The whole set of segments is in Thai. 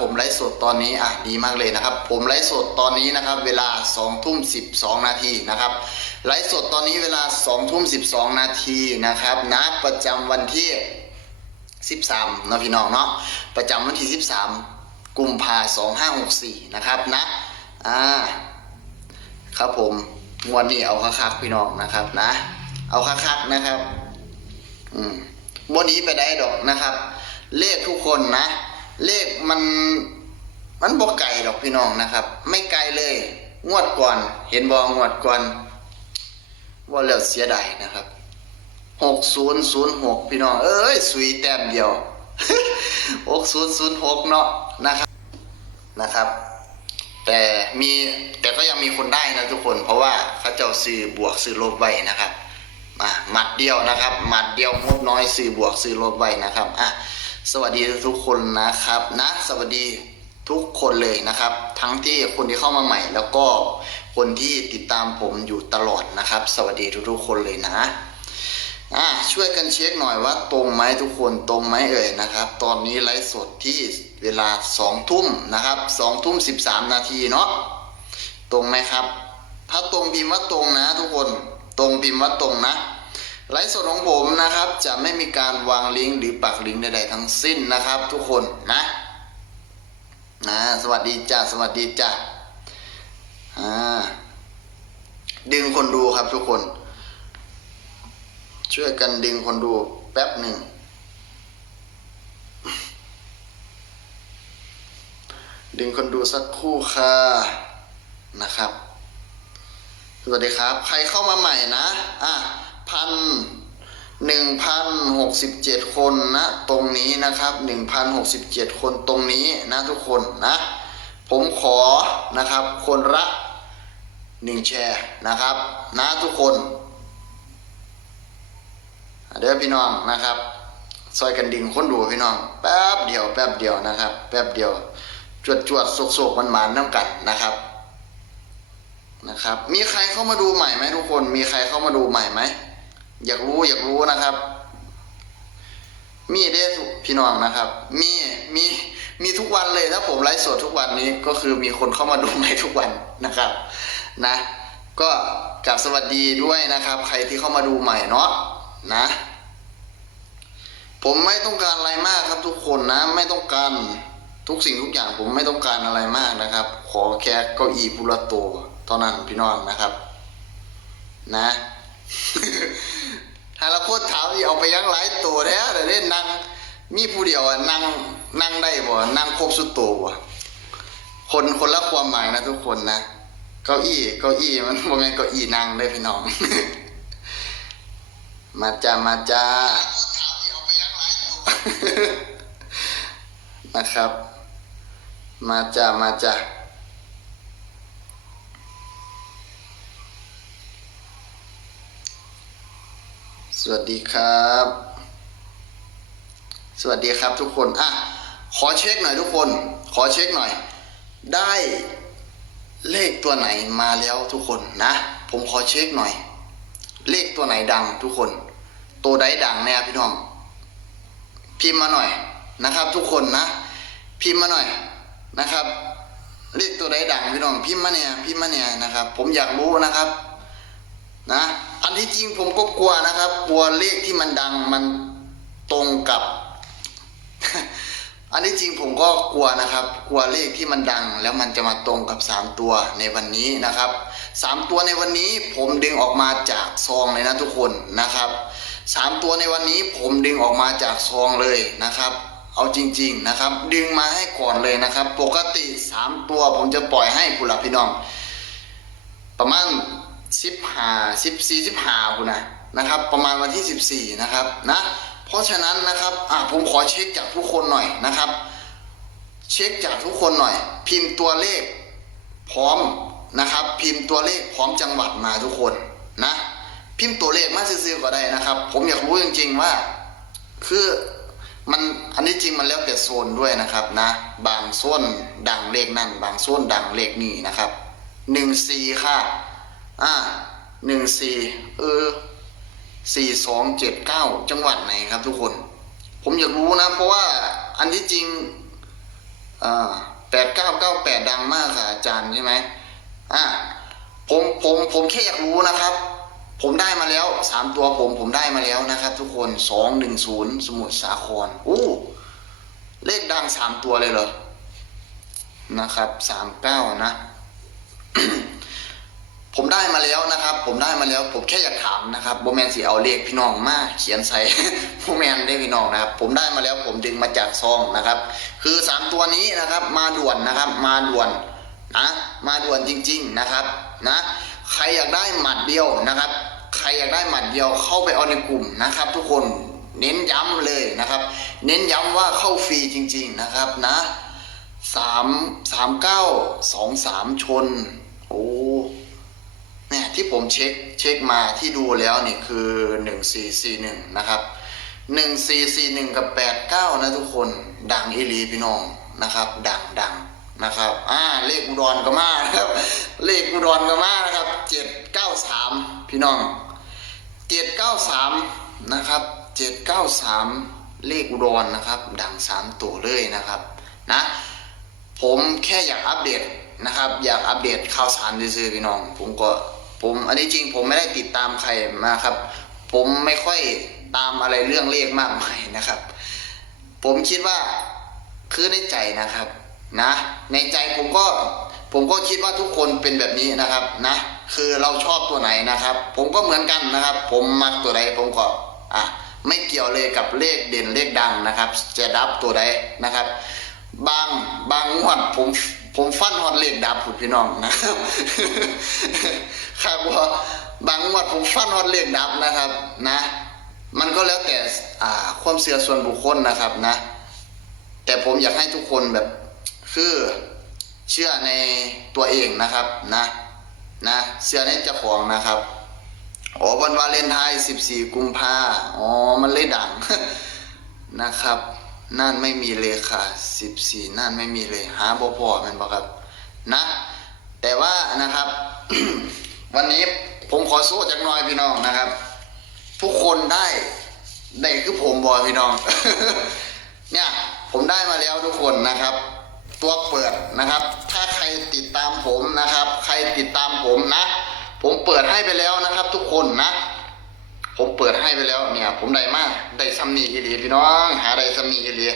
ผมไลฟ์สดตอนนี้อะดีมากเลยนะครับ ผมไลฟ์สดตอนนี้นะครับ เวลา2ทุ่ม12 นาทีนะครับไลฟ์สดตอนนี้เวลา2ทุ่ม12 นาทีนะครับนะประจำวันที่ 13นาะพี่น้องเนาะประจำวันที่ 13 กุมภา2564 นะครับนะอ่าครับผมวดนี้เอาคักๆพี่น้องนะครับนะ เอาคักๆนะครับ อืมบนนี้ไปได้ดอกนะครับ เลขทุกคนนะ เลขมันมันบ่ไกลดอกพี่น้องนะครับ ไม่ไกลเลย งวดก่อน เห็นบองวดก่อนว่าแล้วเสียดายนะครับหกศูนย์ศูนย์หกพี่น้อง เอ้ยสุยแต้มเดียวหกศูนย์ศูนย์หกเนาะนะครับนะครับ แต่มีแต่ก็ยังมีคนได้นะทุกคน เพราะว่าเขาเจ้าซื้อบวกซื้อลบไว้นะครับมาหมัดเดียวนะครับหมัดเดียวงบน้อยซื้อบวกซื้อลบไว้นะครับอะ สวัสดีทุกคนนะครับนะสวัสดีทุกคนเลยนะครับ ทั้งที่คนที่เข้ามาใหม่ แล้วก็คนที่ติดตามผมอยู่ตลอดนะครับ สวัสดีทุกๆคนเลยนะอะช่วยกันเช็คหน่อยว่าตรงไหมทุกคนตรงไหมเอ่ยนะครับ ตอนนี้ไลฟ์สดที่เวลาสองทุ่มนะครับสองทุ่มสิบสามนาทีเนาะตรงไหมครับ ถ้าตรงพิมพ์ว่าตรงนะทุกคนตรงพิมพ์ว่าตรงนะ ไลฟ์สดของผมนะครับ จะไม่มีการวางลิงก์หรือปักลิงก์ใดๆทั้งสิ้นนะครับ ทุกคนนะนะสวัสดีจ้าสวัสดีจ้าอ่าดึงคนดูครับทุกคน ช่วยกันดึงคนดูแป๊บหนึ่งดึงคนดูสักคู่ค่ะนะครับ สวัสดีครับ ใครเข้ามาใหม่นะ อะ พันหนึ่งพันหกสิบเจ็ดคนนะตรงนี้นะครับหนึ่งพันหกสิบเจ็ดคนตรงนี้นะทุกคนนะ ผมขอนะครับคนละหนึ่งแชร์นะครับนะทุกคนเดี๋ยวพี่น้องนะครับซอยกันดิ่งคนดูพี่น้องแป๊บเดียวแป๊บเดียวนะครับ แป๊บเดียว จวดจวดๆโศกมันหมานน้ำกันนะครับนะครับ มีใครเข้ามาดูใหม่ไหมทุกคน มีใครเข้ามาดูใหม่ไหม อยากรู้อยากรู้นะครับ มีเด้พี่น้องนะครับ มีมีมีทุกวันเลยถ้าผมไลฟ์สดทุกวันนี้ก็คือมีคนเข้ามาดูใหม่ทุกวันนะครับ นะ ก็กลับสวัสดีด้วยนะครับ ใครที่เข้ามาดูใหม่เนาะนะ ผมไม่ต้องการอะไรมากครับทุกคนนะ ไม่ต้องการทุกสิ่งทุกอย่างผมไม่ต้องการอะไรมากนะครับ ขอแค่เก้าอี้พุรโตเท่านั้นพี่น้องนะครับ นะาเราโคตรถามที่เอาไปยังหลายตัวแท้แต่เล่นนั่งมีผู้เดียวอะนั่งนั่งได้บ่นั่งครบสุดตัวบ่คนคนละความหมายนะทุกคนนะเก้าอี้เก้าอี้มันบ่แม่นเก้าอี้นั่งได้พี่น้อง มาจ้ามาจ้านะครับ มาจ้ามาจ้า สวัสดีครับ สวัสดีครับทุกคน อะ ขอเช็คหน่อยทุกคน ขอเช็คหน่อย ได้เลขตัวไหนมาแล้วทุกคนนะ ผมขอเช็คหน่อย เลขตัวไหนดังทุกคน ตัวใดดังแน่พี่น้อง พิมพ์มาหน่อยนะครับ ทุกคนนะ พิมพ์มาหน่อยนะครับ เลขตัวใดดังพี่น้อง พิมพ์มาเนี่ย พิมพ์มาเนี่ยนะครับ ผมอยากรู้นะครับ นะ ที่จริงผมก็กลัวนะครับ กลัวเลขที่มันดังมันตรงกับ อันที่จริงผมก็กลัวนะครับ กลัวเลขที่มันดัง แล้วมันจะมาตรงกับสามตัวในวันนี้นะครับสามตัวในวันนี้ผมดึงออกมาจากซองเลยนะทุกคนนะครับสามตัวในวันนี้ผมดึงออกมาจากซองเลยนะครับเอาจริง ๆนะครับ ดึงมาให้ก่อนเลยนะครับ ปกติสามตัวผมจะปล่อยให้ผู้หลักพี่น้อง ประมาณ สิบห้าสิบสี่สิบห้าคุณนะนะครับ ประมาณวันที่สิบสี่นะครับนะเพราะฉะนั้นนะครับอะผมขอเช็คจากทุกคนหน่อยนะครับ เช็คจากทุกคนหน่อย พิมพ์ตัวเลข พร้อมนะครับ พิมพ์ตัวเลขพร้อมจังหวัดมาทุกคนนะพิมพ์ตัวเลขมาซื้อๆก็ได้นะครับ ผมอยากรู้จริงๆว่า คือมันอันนี้จริงมันแล้วแต่โซนด้วยนะครับนะ บางโซนดังเลขนั่น บางโซนดังเลขนี่นะครับหนึ่งสี่ค่ะ อ่าหนึ่งสี่เออสี่สองเจ็ดเก้าจังหวัดไหนครับทุกคน ผมอยากรู้นะ เพราะว่าอันที่จริงอ่าแปดเก้าเก้าแปดดังมากค่ะอาจารย์ใช่ไหมอ่าผมผมผมแค่อยากรู้นะครับ ผมได้มาแล้วสามตัวผมผมได้มาแล้วนะครับ ทุกคนสองหนึ่งศูนย์สมุทรสาครอู้เลขดังสามตัวเลยเหรอนะครับสามเก้านะ ผมได้มาแล้วนะครับ ผมได้มาแล้ว ผมแค่อยากถามนะครับโบแมนสีเอาเลขพี่น้องมาเขียนใส่โบแมนได้พี่น้องนะครับ ผมได้มาแล้วผมดึงมาจากซองนะครับ คือสามตัวนี้นะครับ มาด่วนนะครับ มาด่วนนะมาด่วนจริง ๆนะครับนะใครอยากได้หมัดเดียวนะครับ ใครอยากได้หมัดเดียวเข้าไปเอาในกลุ่มนะครับ ทุกคนเน้นย้ำเลยนะครับ เน้นย้ำว่าเข้าฟรีจริง ๆนะครับนะสามสามเก้าสองสามชนโอ้ ที่ผมเช็คเช็คมาที่ดูแล้วนี่คือหนึ่งสี่สี่หนึ่งนะครับหนึ่งสี่สี่หนึ่งกับแปดเก้านะทุกคนดังอีลีพี่น้องนะครับ ดังดังนะครับอ่าเลขอุดรก็มานะครับ เลขอุดรก็มานะครับเจ็ดเก้าสามพี่น้องเจ็ดเก้าสามนะครับเจ็ดเก้าสามเลขอุดรนะครับ ดังสามตัวเลยนะครับนะผมแค่อยากอัปเดตนะครับ อยากอัปเดตข่าวสารซื่อๆพี่น้อง ผมก็ ผมอันนี้จริงผมไม่ได้ติดตามใครมาครับ ผมไม่ค่อยตามอะไรเรื่องเลขมากมายนะครับ ผมคิดว่าคือในใจนะครับนะ ในใจผมก็ผมก็คิดว่าทุกคนเป็นแบบนี้นะครับนะ คือเราชอบตัวไหนนะครับ ผมก็เหมือนกันนะครับ ผมมักตัวใดผมก็อะไม่เกี่ยวเลยกับเลขเด่นเลขดังนะครับ จะดับตัวใดนะครับ บางบางงวดผม ผมฟันฮอดเลขดับผุดพี่น้องนะครับครับว่าบางงวดผมฟันฮอดเลขดับนะครับนะ มันก็แล้วแต่อ่าความเสื่อส่วนบุคคลนะครับนะ แต่ผมอยากให้ทุกคนแบบคือเชื่อในตัวเองนะครับนะนะเชื่อในเจ้าของนะครับอ๋อวันวาเลนไทน์14 กุมภาอ๋อมันเลยดังนะครับ นั่นไม่มีเลยค่ะ14นั่นไม่มีเลยหาบ่พอมันบ่ครับนะ แต่ว่านะครับ วันนี้ผมขอสู้จักน่อยพี่น้องนะครับ ทุกคนได้ได้คือผมบอพี่น้อง เนี่ยผมได้มาแล้วทุกคนนะครับ ตัวเปิดนะครับ ถ้าใครติดตามผมนะครับ ใครติดตามผมนะ ผมเปิดให้ไปแล้วนะครับ ทุกคนนะ ผมเปิดให้ไปแล้วเนี่ย ผมได้มากได้ซัมนีอีหลีพี่น้องหาได้ซัมนีอีหลี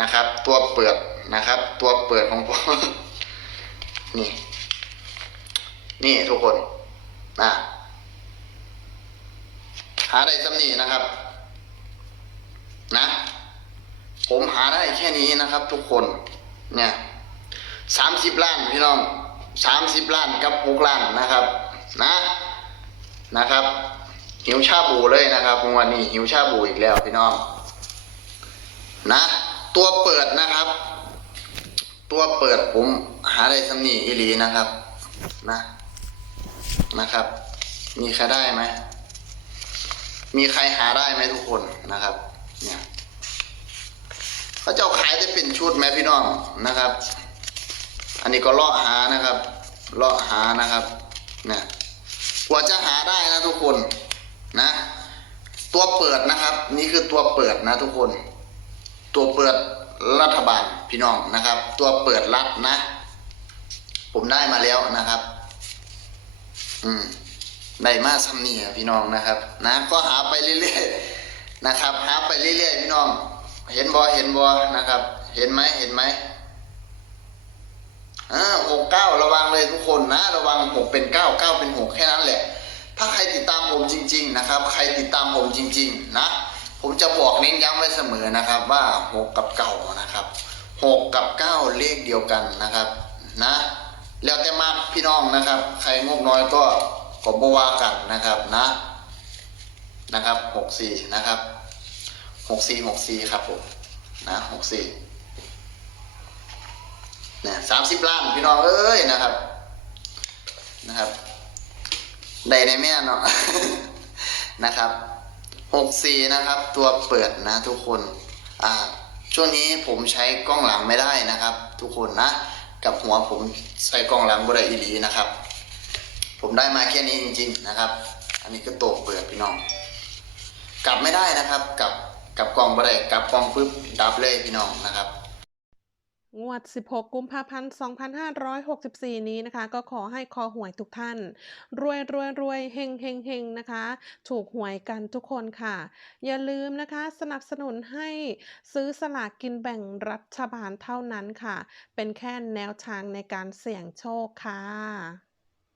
นะครับ ตัวเปิดนะครับ ตัวเปิดของผมนี่ นี่ทุกคนนะหาได้ซัมนีนะครับ นะ ผมหาได้แค่นี้นะครับ ทุกคน เนี่ยสามสิบล้านพี่น้องสามสิบล้านกับหกล้านนะครับ นะนะครับ หิวชาบูเลยนะครับวันนี้หิวชาบูอีกแล้วพี่น้อง นะ ตัวเปิดนะครับ ตัวเปิดผมหาได้สำนีอีหลีนะครับ นะ นะครับ มีใครได้ไหมมีใครหาได้ไหมทุกคนนะครับ เนี่ยเขาเจ้าขายได้เป็นชุดไหมพี่น้องนะครับ อันนี้ก็เลาะหานะครับเลาะหานะครับ เนี่ยกว่าจะหาได้นะทุกคน นะ ตัวเปิดนะครับ นี่คือตัวเปิดนะทุกคน ตัวเปิดรัฐบาลพี่น้องนะครับ ตัวเปิดรัฐนะ ผมได้มาแล้วนะครับ อืมได้มาซ้ำนี่พี่น้องนะครับ นะ ก็หาไปเรื่อยๆนะครับ หาไปเรื่อยๆพี่น้อง เห็นบอเห็นบอนะครับ เห็นไหมเห็นไหมอ่าหกเก้าระวังเลยทุกคนนะ ระวังหกเป็นเก้าเก้าเป็นหกแค่นั้นแหละ ถ้าใครติดตามผมจริง ๆ นะครับ ใครติดตามผมจริง ๆ นะ ผมจะบอกเน้นย้ำไว้เสมอนะครับว่าหกกับเก้านะครับหกกับเก้าเลขเดียวกันนะครับ นะ แล้วแต่มากพี่น้องนะครับ ใครงบน้อยก็ก็บว่ากันนะครับนะนะครับหกสี่นะครับหกสี่หกสี่ครับผมนะหกสี่นี่ยสามสิบล้านพี่น้องเอ้ยนะครับนะครับ ได้ในแม่เนาะนะครับหกสี่นะครับ ตัวเปิดนะทุกคนอ่าช่วงนี้ผมใช้กล้องหลังไม่ได้นะครับ ทุกคนนะ กับหัวผมใช้กล้องหลังบ่ไดอีลีนะครับ ผมได้มาแค่นี้จริง ๆนะครับ อันนี้ก็ตัวเปิดพี่น้อง กลับไม่ได้นะครับกลับกลับกล้องบ่ไดกลับกล้องปุ๊บดับเลยพี่น้องนะครับ งวด 16 กุมภาพันธ์ 2564 นี้นะคะ ก็ขอให้คอหวยทุกท่าน รวยรวยรวยเฮงเฮงเฮงนะคะ ถูกหวยกันทุกคนค่ะ อย่าลืมนะคะ สนับสนุนให้ซื้อสลากกินแบ่งรัฐบาลเท่านั้นค่ะ เป็นแค่แนวทางในการเสี่ยงโชคค่ะ